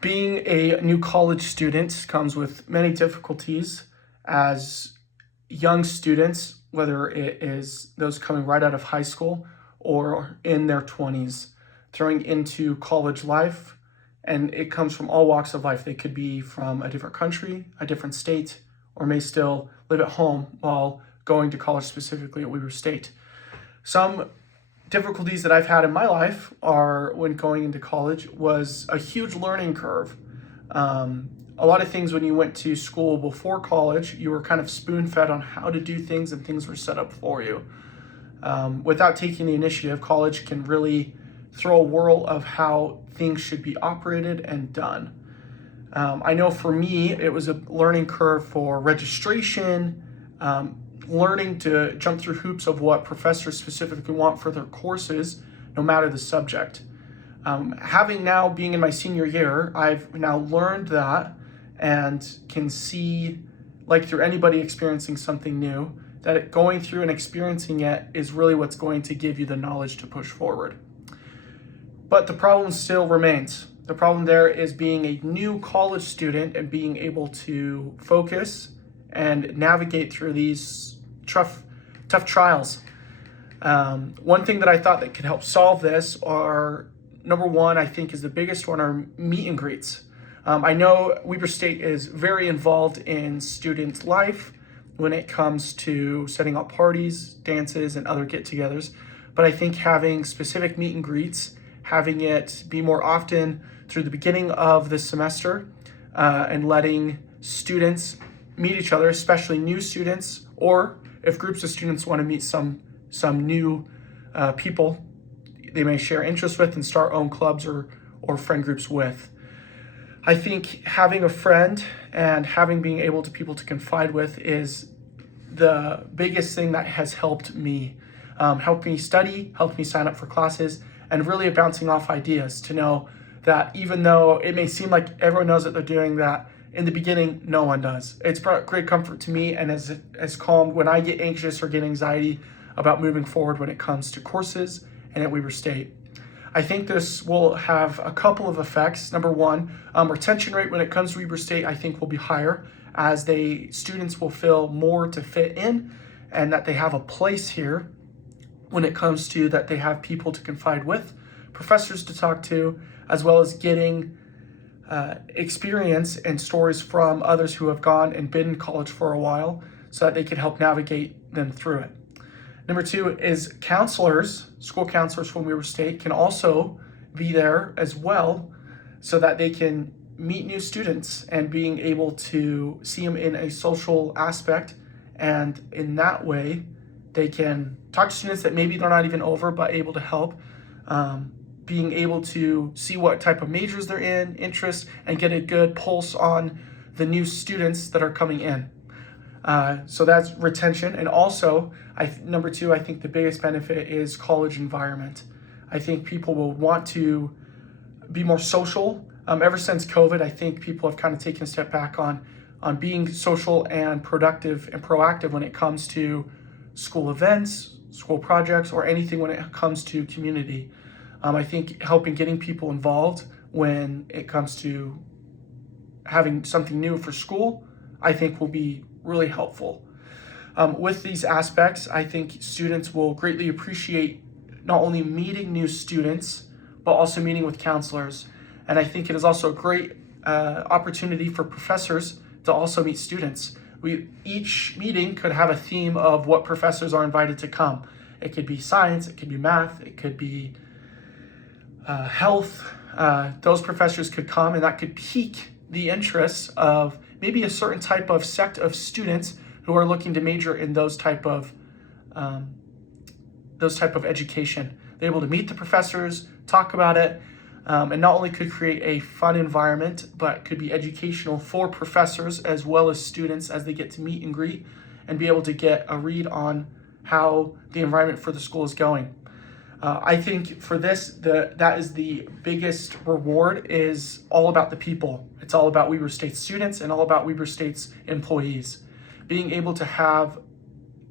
Being a new college student comes with many difficulties as young students, whether it is those coming right out of high school or in their 20s, throwing into college life. And it comes from all walks of life. They could be from a different country, a different state, or may still live at home while going to college, specifically at Weber State. Some difficulties that I've had in my life are when going into college was a huge learning curve. A lot of things when you went to school before college, you were kind of spoon fed on how to do things and things were set up for you. Without taking the initiative, college can really throw a whirl of how things should be operated and done. I know for me, it was a learning curve for registration, learning to jump through hoops of what professors specifically want for their courses, no matter the subject. Having now being in my senior year, I've now learned that and can see, like through anybody experiencing something new, that going through and experiencing it is really what's going to give you the knowledge to push forward. But the problem still remains. The problem there is being a new college student and being able to focus and navigate through these tough trials. One thing that I thought that could help solve this are, number one, I think is the biggest one, are meet and greets. I know Weber State is very involved in student life when it comes to setting up parties, dances, and other get-togethers. But I think having specific meet and greets, having it be more often through the beginning of the semester, and letting students meet each other, especially new students, or if groups of students want to meet some new people they may share interests with and start own clubs or friend groups with. I think having a friend and being able to people to confide with is the biggest thing that has helped me. Helped me study, helped me sign up for classes, and really bouncing off ideas to know that even though it may seem like everyone knows that they're doing that, in the beginning, no one does. It's brought great comfort to me and has calmed when I get anxious or get anxiety about moving forward when it comes to courses and at Weber State. I think this will have a couple of effects. Number one, retention rate when it comes to Weber State, I think will be higher as students will feel more to fit in and that they have a place here when it comes to that they have people to confide with, professors to talk to, as well as getting experience and stories from others who have gone and been in college for a while so that they can help navigate them through it. Number two is counselors, school counselors from Weber State can also be there as well so that they can meet new students and being able to see them in a social aspect. And in that way, they can talk to students that maybe they're not even over, but able to help. Being able to see what type of majors they're in, interests, and get a good pulse on the new students that are coming in. So that's retention. And also, number two, I think the biggest benefit is college environment. I think people will want to be more social. Ever since COVID, I think people have kind of taken a step back on being social and productive and proactive when it comes to school events, school projects, or anything when it comes to community. I think helping getting people involved when it comes to having something new for school, I think will be really helpful. With these aspects, I think students will greatly appreciate not only meeting new students, but also meeting with counselors. And I think it is also a great opportunity for professors to also meet students. Each meeting could have a theme of what professors are invited to come. It could be science, it could be math, it could be health. Those professors could come and that could pique the interests of maybe a certain type of sect of students who are looking to major in those type of education. They're able to meet the professors, talk about it, and not only could create a fun environment, but could be educational for professors as well as students as they get to meet and greet and be able to get a read on how the environment for the school is going. I think for this, that is the biggest reward, is all about the people. It's all about Weber State students and all about Weber State's employees. Being able to have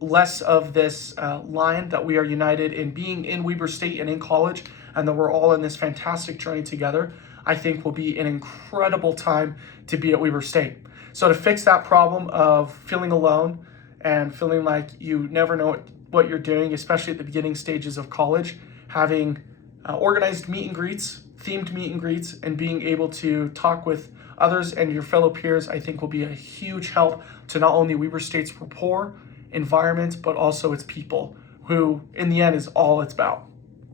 less of this line that we are united in being in Weber State and in college, and that we're all in this fantastic journey together. I think will be an incredible time to be at Weber State. So to fix that problem of feeling alone and feeling like you never know what you're doing, especially at the beginning stages of college, having organized meet and greets, themed meet and greets, and being able to talk with others and your fellow peers, I think will be a huge help to not only Weber State's rapport, environment, but also its people, who in the end is all it's about.